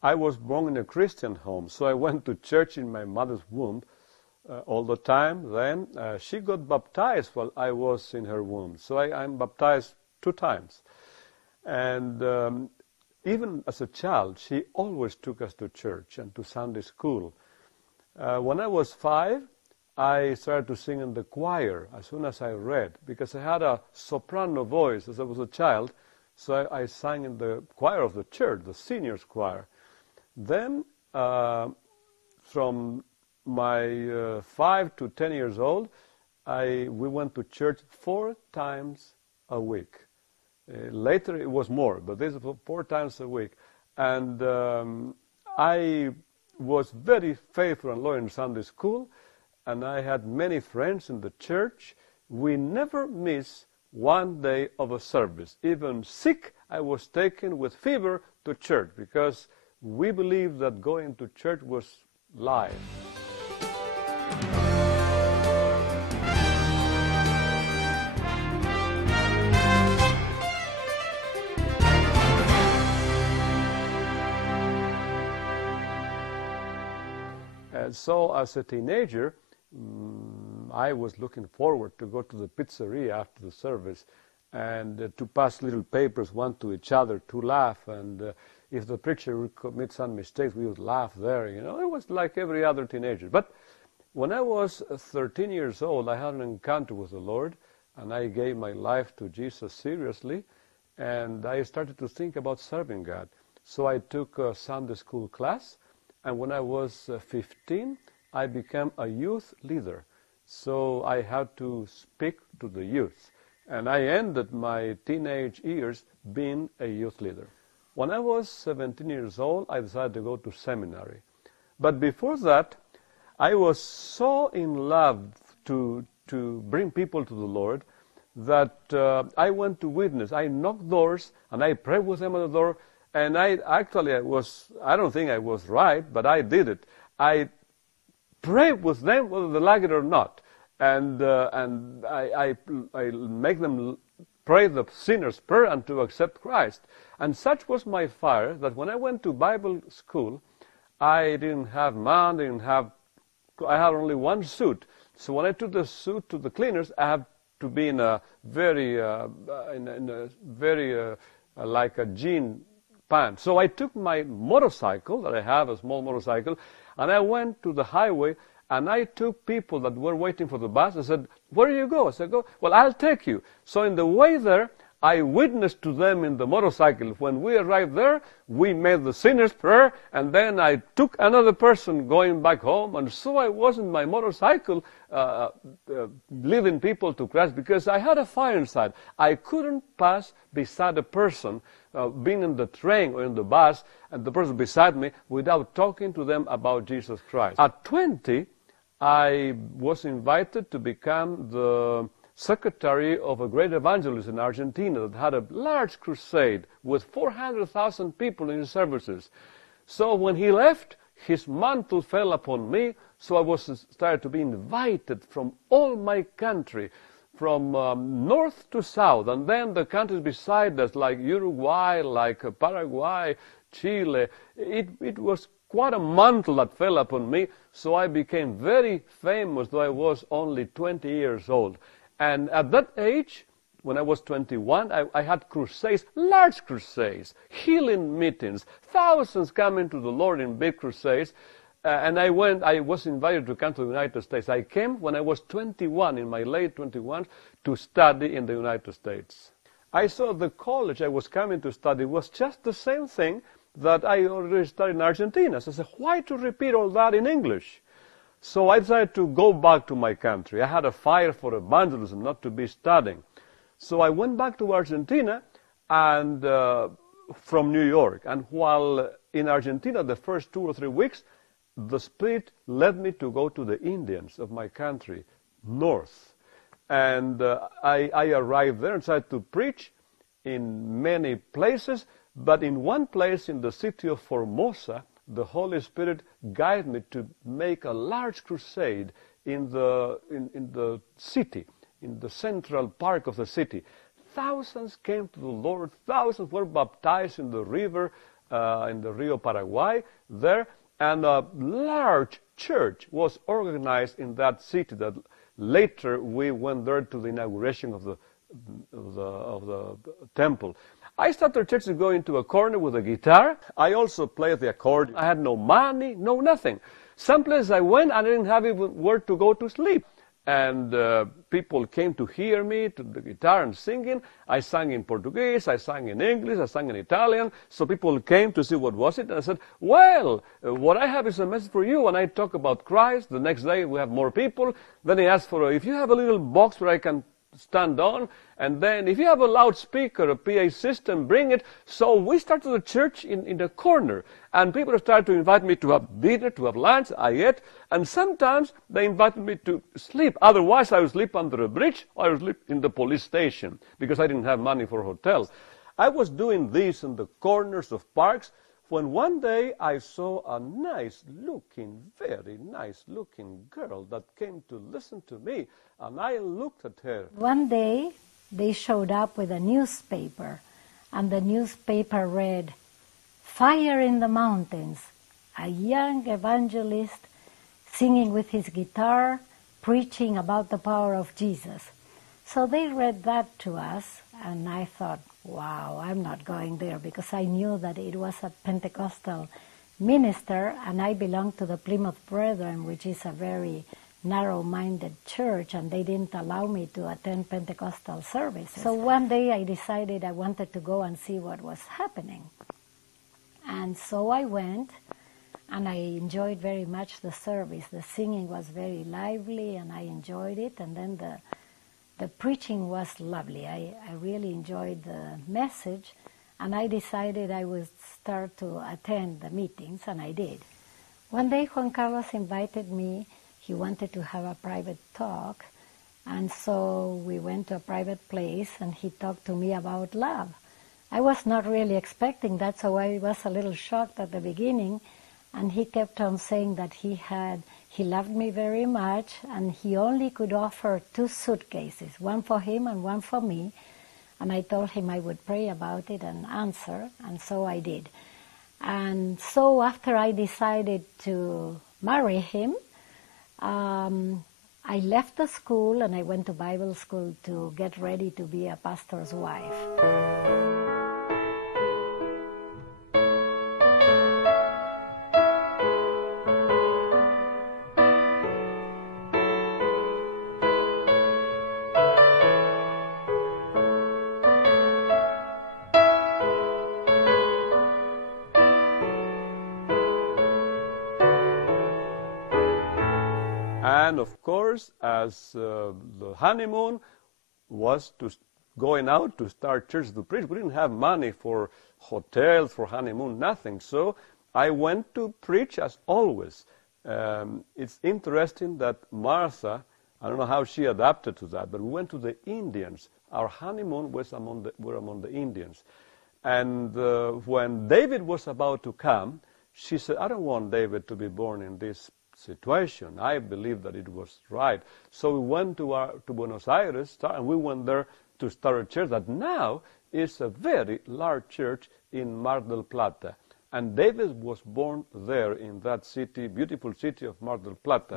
I was born in a Christian home, so I went to church in my mother's womb all the time. Then she got baptized while I was in her womb, so I'm baptized 2 times. And even as a child, she always took us to church and to Sunday school. When I was 5, I started to sing in the choir as soon as I read, because I had a soprano voice as I was a child, so I sang in the choir of the church, the seniors choir. Then, from my 5 to 10 years old, we went to church 4 times a week. Later it was more, but this was 4 times a week. And I was very faithful and loyal in Sunday school, and I had many friends in the church. We never missed one day of a service. Even sick, I was taken with fever to church, because we believed that going to church was life. And so as a teenager, I was looking forward to go to the pizzeria after the service and to pass little papers one to each other, to laugh, and if the preacher would commit some mistakes, we would laugh there. You know, it was like every other teenager. But when I was 13 years old, I had an encounter with the Lord, and I gave my life to Jesus seriously, and I started to think about serving God. So I took a Sunday school class, and when I was 15, I became a youth leader. So I had to speak to the youth, and I ended my teenage years being a youth leader. When I was 17 years old, I decided to go to seminary. But before that, I was so in love to bring people to the Lord that I went to witness. I knocked doors, and I prayed with them at the door, and I don't think I was right, but I did it. I prayed with them whether they like it or not. And I make them pray the sinner's prayer and to accept Christ. And such was my fire that when I went to Bible school, I didn't have money, I had only one suit. So when I took the suit to the cleaners, I had to be in a very, like a jean pant. So I took my motorcycle that I have, a small motorcycle, and I went to the highway, and I took people that were waiting for the bus. I said, "Where do you go?" I said, "Well, I'll take you." So in the way there, I witnessed to them in the motorcycle. When we arrived there, we made the sinner's prayer, and then I took another person going back home. And so I was in my motorcycle leading people to Christ, because I had a fire inside. I couldn't pass beside a person, being in the train or in the bus, and the person beside me, without talking to them about Jesus Christ. At 20, I was invited to become the secretary of a great evangelist in Argentina that had a large crusade with 400,000 people in his services. So when he left, his mantle fell upon me, so I started to be invited from all my country, from north to south, and then the countries beside us, like Uruguay, like Paraguay, Chile. It was quite a mantle that fell upon me, so I became very famous, though I was only 20 years old. And at that age, when I was 21, I had crusades, large crusades, healing meetings, thousands coming to the Lord in big crusades. And I was invited to come to the United States. I came when I was 21, in my late 21s, to study in the United States. I saw the college I was coming to study was just the same thing that I already studied in Argentina. So I said, why to repeat all that in English? So I decided to go back to my country. I had a fire for evangelism, not to be studying. So I went back to Argentina and from New York. And while in Argentina, the first 2 or 3 weeks, the Spirit led me to go to the Indians of my country, north. And I arrived there and started to preach in many places. But in one place, in the city of Formosa, the Holy Spirit guided me to make a large crusade in the city, in the central park of the city. Thousands came to the Lord. Thousands were baptized in the river. in the Rio Paraguay there, and a large church was organized in that city. That later we went there to the inauguration of the temple. I started church to go into a corner with a guitar. I also played the accordion. I had no money, no nothing. Some places I went, I didn't have even where to go to sleep. And people came to hear me, to the guitar and singing. I sang in Portuguese, I sang in English, I sang in Italian. So people came to see what was it. And I said, well, what I have is a message for you. And I talk about Christ. The next day we have more people. Then he asked for, if you have a little box where I can stand on, and then if you have a loudspeaker, a PA system, bring it. So we started the church in the corner, and people started to invite me to have dinner, to have lunch. I ate, and sometimes they invited me to sleep. Otherwise, I would sleep under a bridge, or I would sleep in the police station, because I didn't have money for hotels. I was doing this in the corners of parks, when one day I saw a very nice looking girl that came to listen to me, and I looked at her. One day they showed up with a newspaper, and the newspaper read, "Fire in the Mountains, a young evangelist singing with his guitar, preaching about the power of Jesus." So they read that to us, and I thought, wow, I'm not going there, because I knew that it was a Pentecostal minister, and I belonged to the Plymouth Brethren, which is a very narrow-minded church, and they didn't allow me to attend Pentecostal services. So one day I decided I wanted to go and see what was happening. And so I went, and I enjoyed very much the service. The singing was very lively, and I enjoyed it, and then the preaching was lovely. I really enjoyed the message, and I decided I would start to attend the meetings, and I did. One day Juan Carlos invited me. He wanted to have a private talk, and so we went to a private place, and he talked to me about love. I was not really expecting that, so I was a little shocked at the beginning, and he kept on saying that he loved me very much, and he only could offer 2 suitcases, one for him and one for me. And I told him I would pray about it and answer, and so I did. And so after I decided to marry him, I left the school and I went to Bible school to get ready to be a pastor's wife. And of course, as the honeymoon was going out to start church to preach, we didn't have money for hotels, for honeymoon, nothing. So I went to preach as always. It's interesting that Martha, I don't know how she adapted to that, but we went to the Indians. Our honeymoon was among the Indians. And when David was about to come, she said, I don't want David to be born in this situation. I believe that it was right. So we went to Buenos Aires, and we went there to start a church that now is a very large church in Mar del Plata. And David was born there in that city, beautiful city of Mar del Plata.